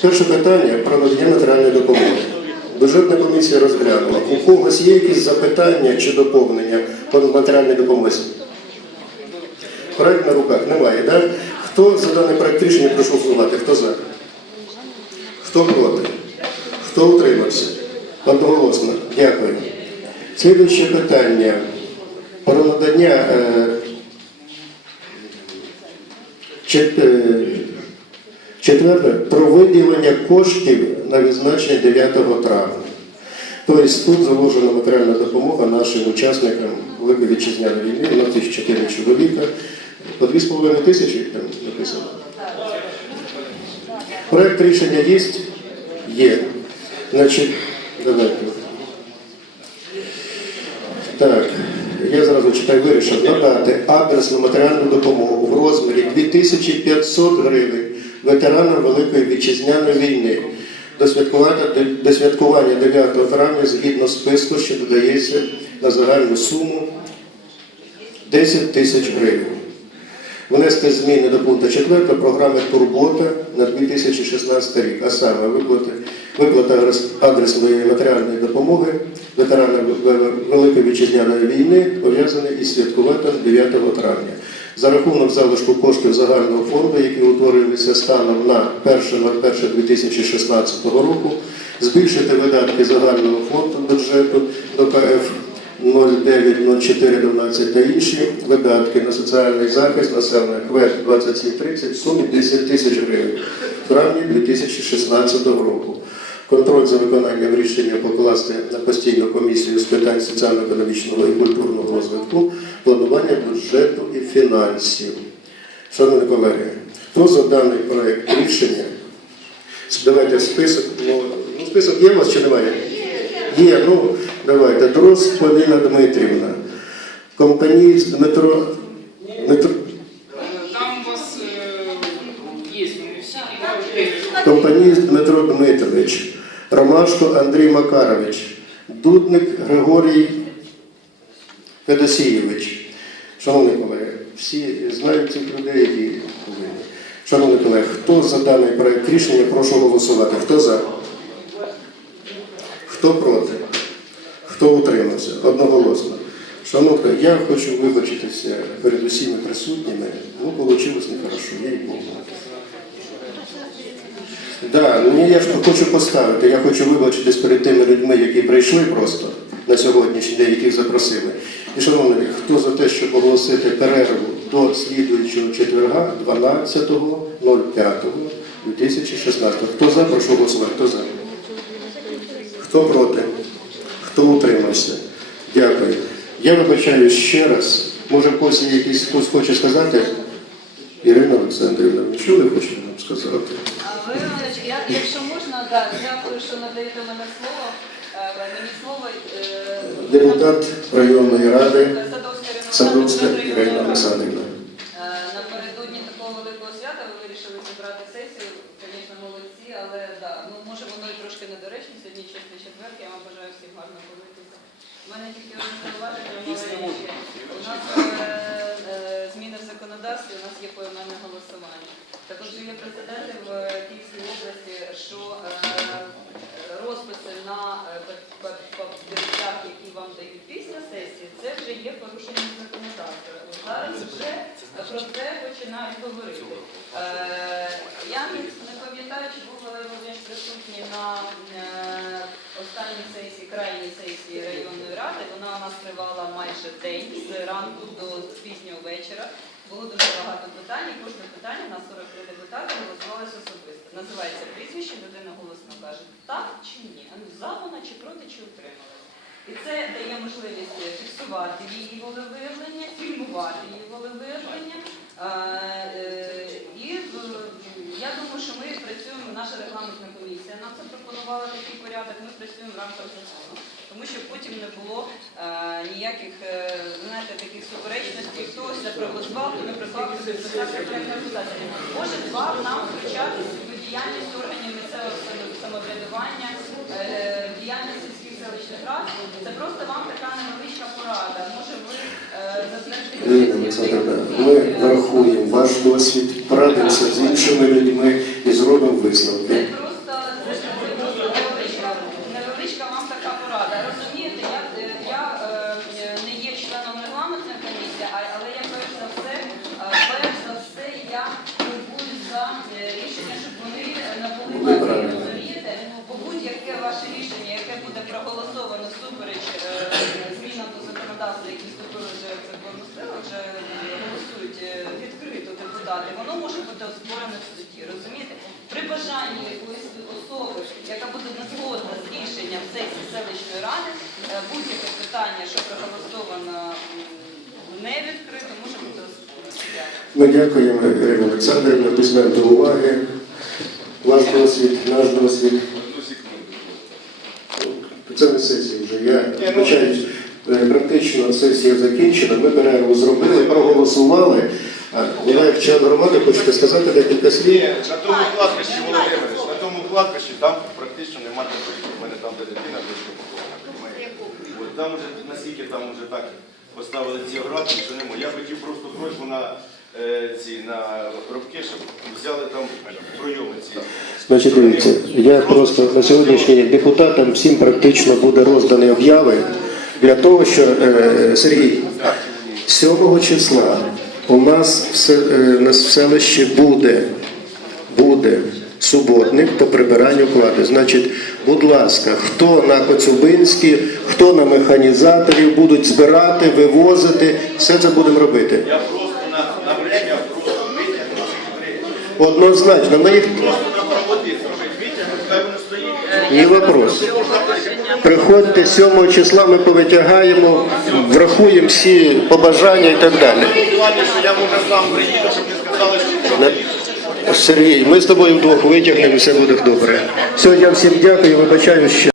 Перше питання про надання матеріальної допомоги. Бюджетна комісія розглянула. У когось є якісь запитання чи доповнення по матеріальній допомозі? Проект на руках немає, так? Хто за даний проект рішення прошу голосувати? Хто за? Хто проти? Хто утримався? Одноголосно. Дякую. Слідуюче питання про надання е, е, четверте про виділення коштів на відзначення 9 травня. Тобто тут заложена матеріальна допомога нашим учасникам Великої вітчизняної війни, у нас їх 4 чоловіка, по 2,5 тисячі там написано. Проект рішення є? Є. Значить, давайте. Так, я зразу читаю, вирішив надати адресну матеріальну допомогу в розмірі 2500 гривень ветеранам Великої вітчизняної війни до святкування, до святкування 9 травня згідно списку, що додається на загальну суму 10 тисяч гривень. Внести зміни до пункту 4 програми Турбота на 2016 рік, а саме виплата адрес- адресної матеріальної допомоги ветеранам Великої вітчизняної війни, пов'язані із святкуванням 9 травня. За рахунок залишку коштів загального фонду, які утворилися станом на 1.01.2016 року, збільшити видатки загального фонду бюджету до КФ 090412 та інші видатки на соціальний захист населення КВЕД 2730 в сумі 10 тисяч гривень в травні 2016 року. Контроль за виконанням рішення покласти на постійну комісію з питань соціально-економічного і культурного розвитку, планування бюджету і фінансів. Шановні колеги, хто за даний проект рішення? Давайте список. Ну, ну, список є у вас чи немає? Є, ну давайте. Дрозд Поліна Дмитрівна. Компаніст Дмитро. Дмитро Там у вас э, ну, компаніст Дмитро Дмитрович. Ромашко Андрій Макарович. Дудник Григорій Федосійович. Шановні колеги, всі знають цих людей, які повинні. Шановні колеги, хто за даний проект рішення, прошу голосувати. Хто за? Хто проти? Хто утримався? Одноголосно. Шановні, я хочу вибачитися перед усіма присутніми. Ну, вийшло нехорошо, їй Богу. Да, ну я ж хочу поставити. Я хочу вибачитись перед тими людьми, які прийшли просто на сьогоднішній день, яких запросили. І шановні, хто за те, щоб оголосити перерву до слідуючого четверга 12.05.2016? Хто за, прошу голосувати. Хто за? Хто проти? Хто утримався? Дякую. Я вибачаю ще раз. Може, хтось якийсь хтось хоче сказати? Ірина Олександрівна, що ви хочете сказати? А ви, я, якщо можна, да, дякую, що надаєте мене слово. Е, Мені слово е, Депутат районної ради Садовська Ірина Садовська Олександрівна, Ірина. Олександрівна. Е, Напередодні такого великого свята ви вирішили зібрати сесію. Звісно, молодці, але да, ну може воно і трошки недоречно. Сьогодні чистий четвер, я вам бажаю всім гарно повитися. У мене тільки одне зауваження маленьке. У нас е, е, зміни в законодавстві, у нас є поіменне голосування. Також є прецеденти в Київській області, що е, розписи на е, па- па- папірцях, які вам дають після сесії, це вже є порушенням законодавства. Зараз вже про це починають говорити. Е, Я не не пам'ятаю, чи був Валерій Володимирович присутній на е, останній сесії, крайній сесії районної ради. Вона у нас тривала майже день з ранку до пізнього вечора. Було дуже багато питань, і кожне питання на 43 депутати голосувалося особисто. Називається прізвище, людина голосно каже, так чи ні, ну за вона чи проти, чи утрималася. І це дає можливість фіксувати її волевиявлення, фільмувати її волевиявлення. Е, І я думаю, що ми працюємо, наша регламентна комісія нам це пропонувала працюємо в рамках закону. Тому що потім не було е, ніяких е, знаєте, таких суперечностей, хтось проголосував, хто не не підписав. Може два нам включатись в діяльність органів місцевого самоврядування, е, діяльність сільських селищних рад. Це просто вам така невеличка порада. Може ви е, Ірина Олександрівна, ми врахуємо ваш досвід, порадимося з іншими людьми і зробимо таке ваше рішення, яке буде проголосовано супереч е, змінам до законодавства, які вступили вже в законну силу, вже е, голосують е, відкрито депутати, воно може бути оспорене в суді, розумієте? При бажанні якоїсь особи, яка буде незгодна з рішенням сесії селищної ради, будь-яке питання, що проголосовано не відкрито, може бути оспорене. Ми дякуємо, Ірина Олександрівна, візьмемо до уваги. Ваш досвід, наш досвід. Вже. Я вибачаюсь, е, практично сесія закінчена. Ми перерву зробили, проголосували. Ви член громади хочете сказати декілька слів? На тому кладбищі, Володимир, на тому кладбищі там практично немає. У мене там де дитина похована, розумієте? Там вже наскільки там вже так поставили ці оградки, що не можу. Я хотів просто просьбу на е, ці на щоб взяли там пройоми ці. Значить, дивіться, я просто на сьогоднішній день депутатам всім практично буде роздані обяви для того, що е, Сергій 7 числа у нас в, е, в селищі буде, буде суботник по прибиранню клади. Значить, будь ласка, хто на Коцюбинській, хто на механізаторів будуть збирати, вивозити, все це будемо робити. Я просто на, на время просто витягну. Однозначно, ми їх Просто на проводи зробити витягну, хай воно стоїть. не вопрос. Приходьте 7 числа, ми повитягаємо, врахуємо всі побажання і так далі. Що я може сам приїду, щоб не сказали, що Сергій, ми з тобою вдвох витягнемо, все буде добре. Сьогодні я всім дякую, вибачаю ще.